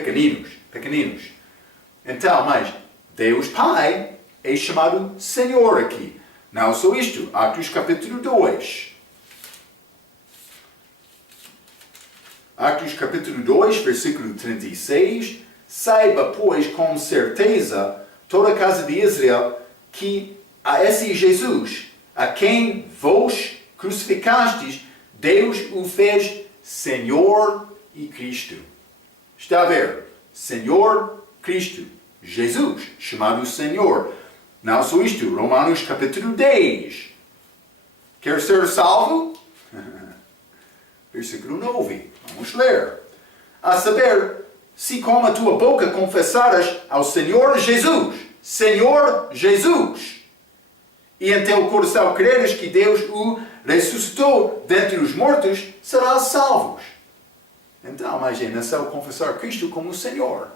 pequeninos. Então, mas Deus Pai é chamado Senhor aqui. Não só isto, Atos capítulo 2. Atos capítulo 2, versículo 36. Saiba, pois, com certeza, toda a casa de Israel, que a esse Jesus, a quem vós crucificastes, Deus o fez Senhor e Cristo. Está a ver? Senhor, Cristo. Jesus, chamado Senhor. Não só isto, Romanos capítulo 10. Quer ser salvo? Versículo 9. Vamos ler. A saber, se com a tua boca confessares ao Senhor Jesus, e em teu coração creres que Deus o ressuscitou dentre os mortos, serás salvo. Então, mas é necessário confessar Cristo como Senhor.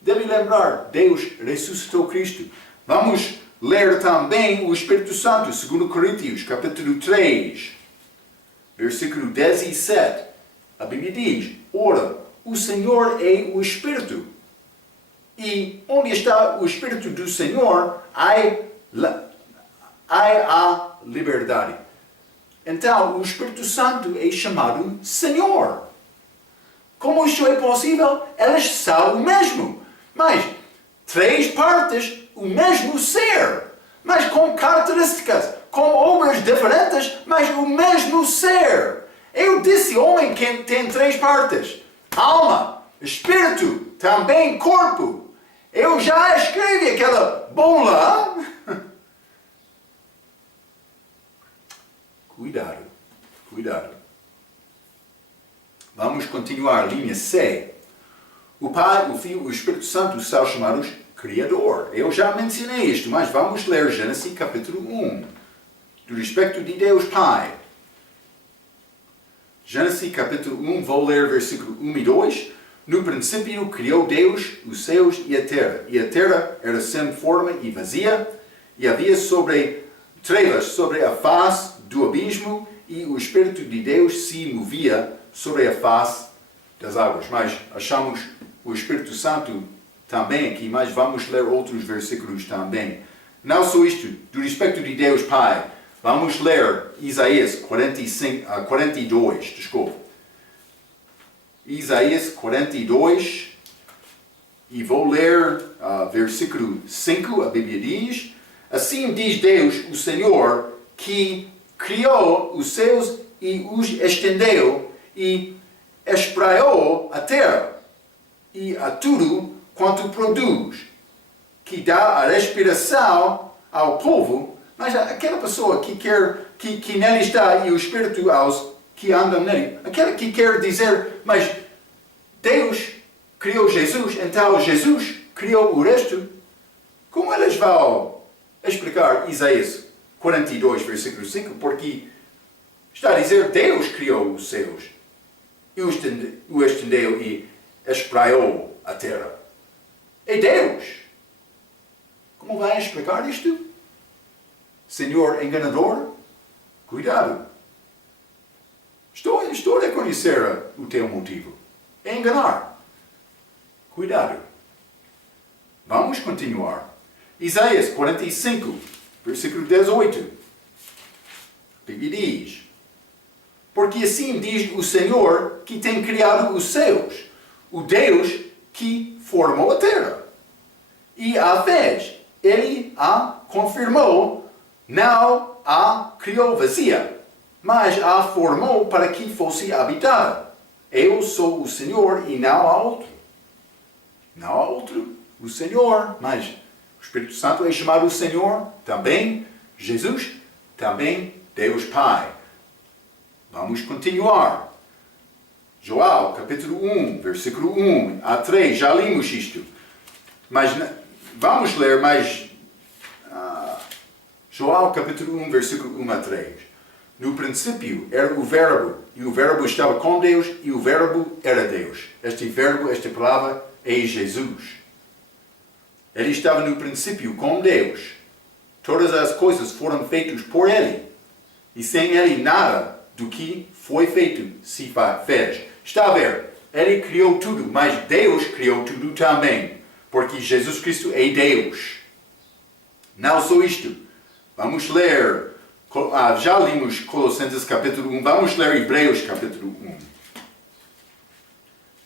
Deve lembrar, Deus ressuscitou Cristo. Vamos ler também o Espírito Santo, 2 Coríntios, capítulo 3, versículo 17. A Bíblia diz, ora, o Senhor é o Espírito. E onde está o Espírito do Senhor, há a liberdade. Então, o Espírito Santo é chamado Senhor. Como isto é possível? Elas são o mesmo. Mas, 3 partes, o mesmo ser. Mas com características, com obras diferentes, mas o mesmo ser. Eu disse, homem que tem 3 partes. Alma, espírito, também corpo. Eu já escrevi aquela bula. Cuidado. Vamos continuar, linha C. O Pai, o Filho e o Espírito Santo são chamados Criador. Eu já mencionei isto, mas vamos ler Gênesis capítulo 1, do respeito de Deus Pai. Gênesis capítulo 1, vou ler versículo 1 e 2. No princípio criou Deus os céus e a terra era sem forma e vazia, e havia trevas sobre a face do abismo, e o Espírito de Deus se movia sobre a face das águas. Mas achamos o Espírito Santo também aqui, mas vamos ler outros versículos também. Não só isto, do respeito de Deus Pai, vamos ler Isaías 42, desculpa. Isaías 42, e vou ler versículo 5, a Bíblia diz: assim diz Deus, o Senhor, que criou os céus e os estendeu, e espraiou a terra, e a tudo quanto produz, que dá a respiração ao povo, mas aquela pessoa que nele está, e o Espírito aos que andam nele, aquela que quer dizer, mas Deus criou Jesus, então Jesus criou o resto. Como eles vão explicar Isaías 42, versículo 5? Porque está a dizer Deus criou os céus, e o estendeu e espraiou a terra. É Deus. Como vai explicar isto? Senhor enganador? Cuidado. Estou a reconhecer o teu motivo. É enganar. Cuidado. Vamos continuar. Isaías 45, versículo 18. A Bíblia diz: porque assim diz o Senhor que tem criado os céus, o Deus que formou a terra. E a fez, ele a confirmou, não a criou vazia, mas a formou para que fosse habitada. Eu sou o Senhor e não há outro. Não há outro. O Senhor, mas o Espírito Santo é chamado o Senhor, também Jesus, também Deus Pai. Vamos continuar. Joel, capítulo 1, versículo 1 a 3, já lemos isto. Mas vamos ler mais. Joel, capítulo 1, versículo 1 a 3. No princípio era o Verbo, e o Verbo estava com Deus, e o Verbo era Deus. Este Verbo, esta palavra, é Jesus. Ele estava no princípio com Deus. Todas as coisas foram feitas por Ele. E sem Ele nada do que foi feito se fez. Está a ver? Ele criou tudo, mas Deus criou tudo também. Porque Jesus Cristo é Deus. Não só isto. Vamos ler. Já lemos Colossenses capítulo 1. Vamos ler Hebreus capítulo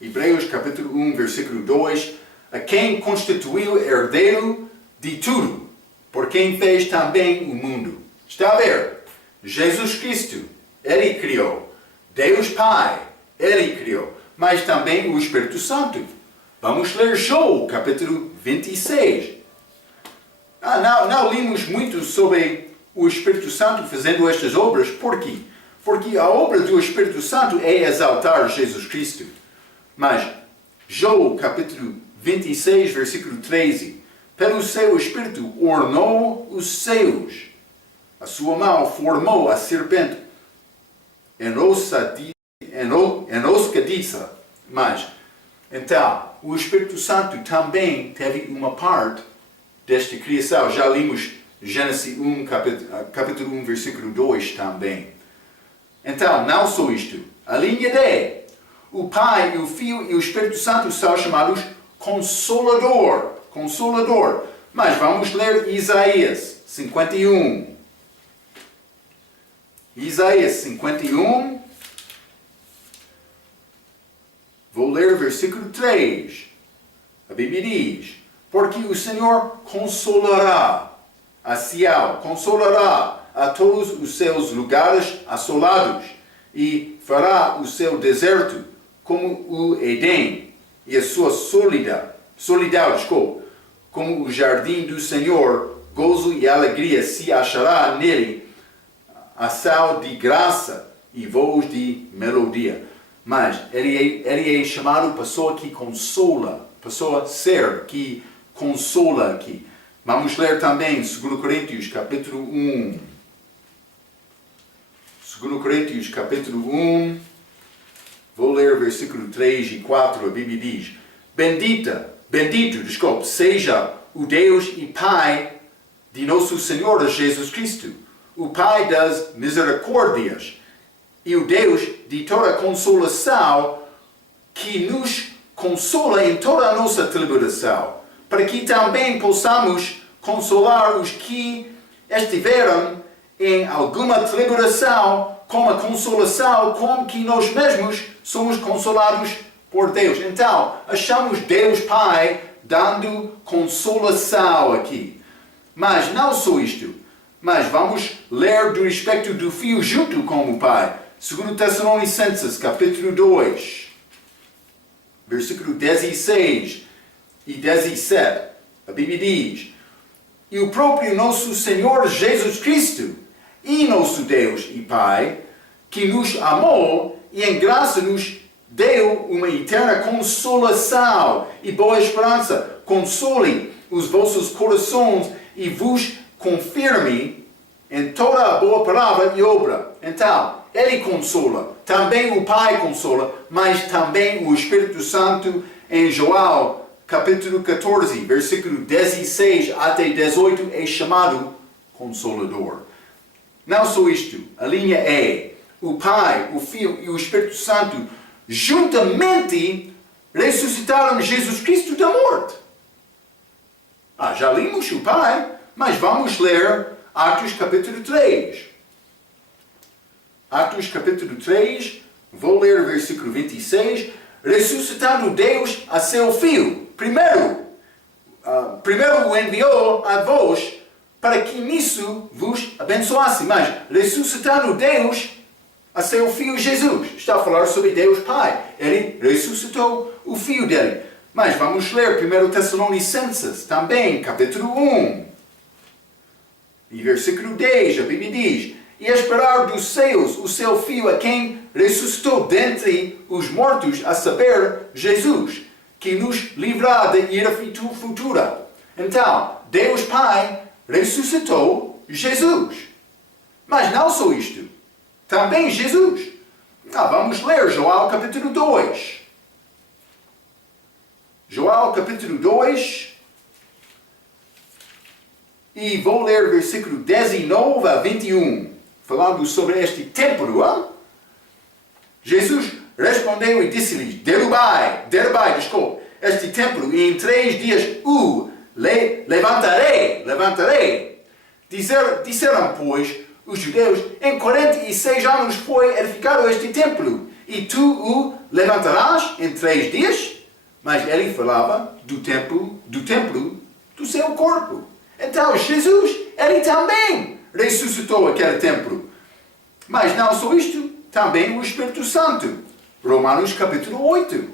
1. Hebreus capítulo 1, versículo 2. A quem constituiu herdeiro de tudo, por quem fez também o mundo. Está a ver? Jesus Cristo, Ele criou. Deus Pai, Ele criou. Mas também o Espírito Santo. Vamos ler João capítulo 26. Não lemos muito sobre o Espírito Santo fazendo estas obras. Por quê? Porque a obra do Espírito Santo é exaltar Jesus Cristo. Mas, João capítulo 26, versículo 13. Pelo seu Espírito ornou os céus. A sua mão formou a serpente enroscadiça. Mas, então, o Espírito Santo também teve uma parte desta criação. Já lemos Gênesis 1, capítulo 1, versículo 2 também. Então, não só isto. A linha D. O Pai, o Filho e o Espírito Santo são chamados Consolador. Consolador. Mas vamos ler Isaías 51. Isaías 51. Vou ler o versículo 3. A Bíblia diz: porque o Senhor consolará a Sião, consolará a todos os seus lugares assolados, e fará o seu deserto como o Éden, e a sua solidão, como o jardim do Senhor. Gozo e alegria se achará nele, ação de graça e voz de melodia. Mas ele é chamado pessoa que consola, pessoa ser que consola aqui. Vamos ler também 2 Coríntios capítulo 1. 2 Coríntios capítulo 1. Vou ler versículo 3 e 4, a Bíblia diz: Bendito, seja o Deus e Pai de nosso Senhor Jesus Cristo, o Pai das misericórdias, e o Deus de toda consolação, que nos consola em toda a nossa tribulação, para que também possamos consolar os que estiveram em alguma tribulação, com a consolação com que nós mesmos somos consolados por Deus. Então, achamos Deus Pai dando consolação aqui. Mas não só isto, mas vamos ler do respeito do Filho junto com o Pai. 2 Tessalonicenses, capítulo 2, versículo 16 e 17. A Bíblia diz: E o próprio nosso Senhor Jesus Cristo, e nosso Deus e Pai, que nos amou e em graça nos deu uma eterna consolação e boa esperança, console os vossos corações e vos confirme em toda a boa palavra e obra. Então, Ele consola, também o Pai consola, mas também o Espírito Santo em João, capítulo 14, versículo 16 até 18, é chamado Consolador. Não só isto, a linha é: o Pai, o Filho e o Espírito Santo juntamente ressuscitaram Jesus Cristo da morte. Já lemos o Pai, mas vamos ler Atos capítulo 3. Atos capítulo 3, vou ler o versículo 26. Ressuscitando Deus a seu Filho, primeiro o enviou a vós, para que nisso vos abençoasse. Mas ressuscitando Deus a seu Filho Jesus. Está a falar sobre Deus Pai. Ele ressuscitou o Filho dele. Mas vamos ler 1 Tessalonicenses também, capítulo 1. E versículo 10, a Bíblia diz: E esperar dos céus o seu Filho, a quem ressuscitou dentre os mortos, a saber, Jesus, que nos livrará da ira futura. Então, Deus Pai ressuscitou Jesus. Mas não só isto, também Jesus. Vamos ler João capítulo 2. João capítulo 2. E vou ler versículo 19 a 21. Falando sobre este templo. Jesus respondeu e disse-lhes: Derrubai, este templo, e em 3 dias o levantarei. Disseram, pois, os judeus: Em 46 anos foi edificado este templo, e tu o levantarás em 3 dias? Mas ele falava do templo do seu corpo. Então Jesus, ele também ressuscitou aquele templo. Mas não só isto, também o Espírito Santo. Romanos capítulo 8.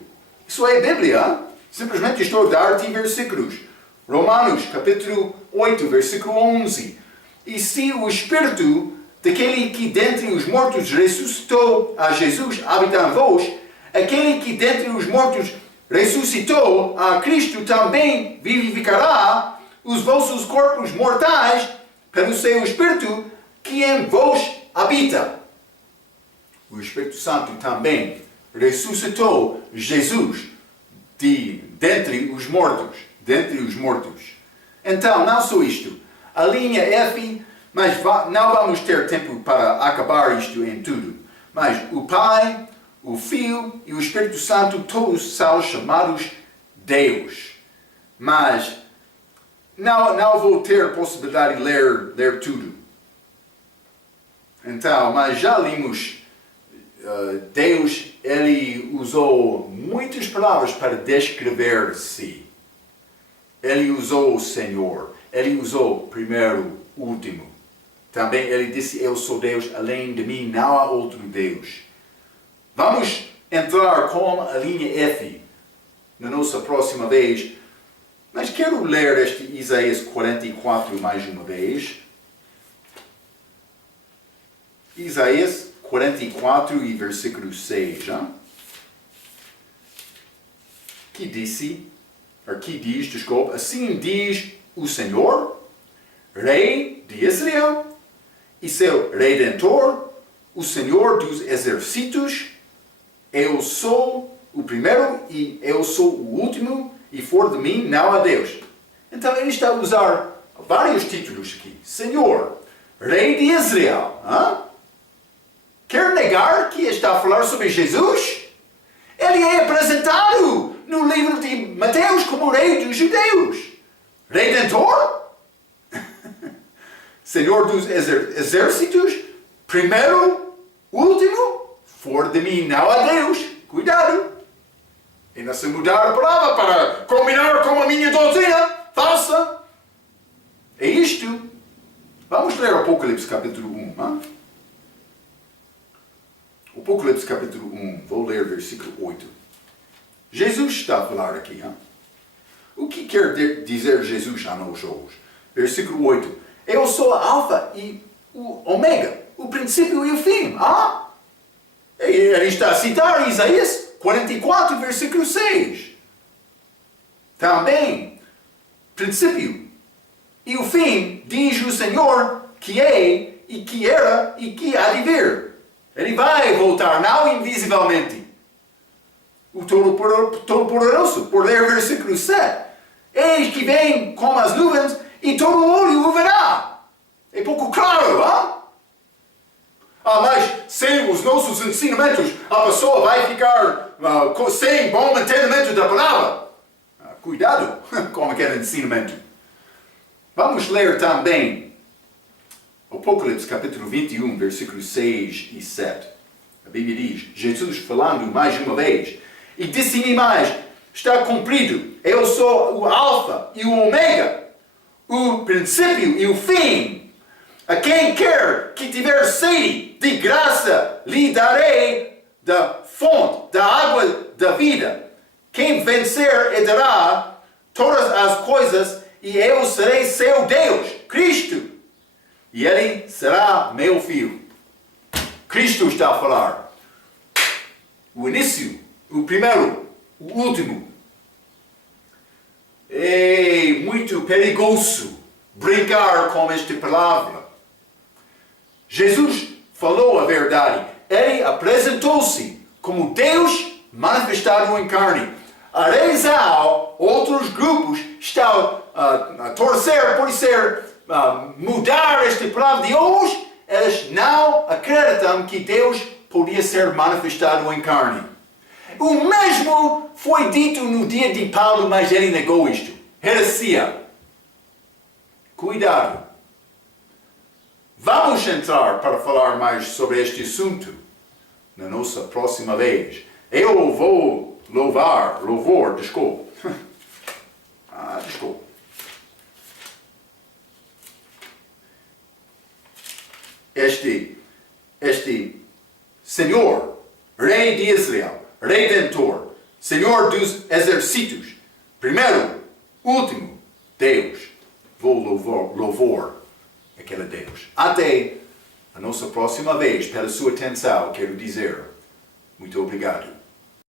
Isso é a Bíblia. Simplesmente estou a dar-te versículos. Romanos capítulo 8, versículo 11. E se o Espírito daquele que dentre os mortos ressuscitou a Jesus habita em vós, aquele que dentre os mortos ressuscitou a Cristo também vivificará os vossos corpos mortais pelo seu Espírito que em vós habita. O Espírito Santo também ressuscitou Jesus dentre os mortos. Então, não só isto. A linha F, mas não vamos ter tempo para acabar isto em tudo. Mas o Pai, o Filho e o Espírito Santo, todos são chamados Deus. Mas não vou ter possibilidade de ler tudo. Então, mas já lemos, Deus, ele usou muitas palavras para descrever-se. Ele usou o Senhor. Ele usou primeiro, último. Também ele disse: Eu sou Deus, além de mim não há outro Deus. Vamos entrar com a linha F na nossa próxima vez. Mas quero ler este Isaías 44 mais uma vez. Isaías 44 e versículo 6. que diz, desculpa, assim diz o Senhor, Rei de Israel, e seu Redentor, o Senhor dos Exércitos. Eu sou o primeiro e eu sou o último, e fora de mim não há Deus. Então ele está a usar vários títulos aqui. Senhor, Rei de Israel. Quer negar que está a falar sobre Jesus? Ele é apresentado no livro de Mateus como Rei dos Judeus. Redentor? Senhor dos Exércitos? Primeiro, último? Fora de mim não há Deus. Cuidado! E não se mudar a palavra para combinar com a minha doutrina falsa. É isto. Vamos ler Apocalipse capítulo 1. Apocalipse capítulo 1, vou ler versículo 8. Jesus está a falar aqui. O que quer dizer Jesus a nós hoje? Versículo 8. Eu sou a Alfa e o Ômega, o princípio e o fim. Ele está a citar Isaías 44, versículo 6. Também, princípio e o fim, diz o Senhor, que é, e que era, e que há de vir. Ele vai voltar, não invisivelmente. O Todo-Poderoso, por ler versículo 7. Eis que vem como as nuvens, e todo olho o verá. É pouco claro, mas sem os nossos ensinamentos, a pessoa vai ficar sem bom entendimento da palavra. Cuidado com aquele ensinamento. Vamos ler também Apocalipse capítulo 21, versículos 6 e 7. A Bíblia diz, Jesus falando mais uma vez, e disse-me mais, está cumprido, eu sou o Alfa e o Ômega, o princípio e o fim. A quem quer que tiver sede, de graça lhe darei da fonte, da água da vida. Quem vencer herdará todas as coisas, e eu serei seu Deus, Cristo. E ele será meu filho. Cristo está a falar. O início, o primeiro, o último. É muito perigoso brincar com esta palavra. Jesus falou a verdade. Ele apresentou-se como Deus manifestado em carne. A razão, outros grupos estão a torcer por mudar esta palavra de hoje. Eles não acreditam que Deus podia ser manifestado em carne. O mesmo foi dito no dia de Paulo, mas ele negou isto. Heresia. Cuidado. Vamos entrar para falar mais sobre este assunto na nossa próxima vez. Eu vou desculpa. Desculpa. Este Senhor, Rei de Israel, Redentor, Senhor dos Exércitos, primeiro, último, Deus. Vou louvar aquele Deus. Até a nossa próxima vez, pela sua atenção, quero dizer muito obrigado.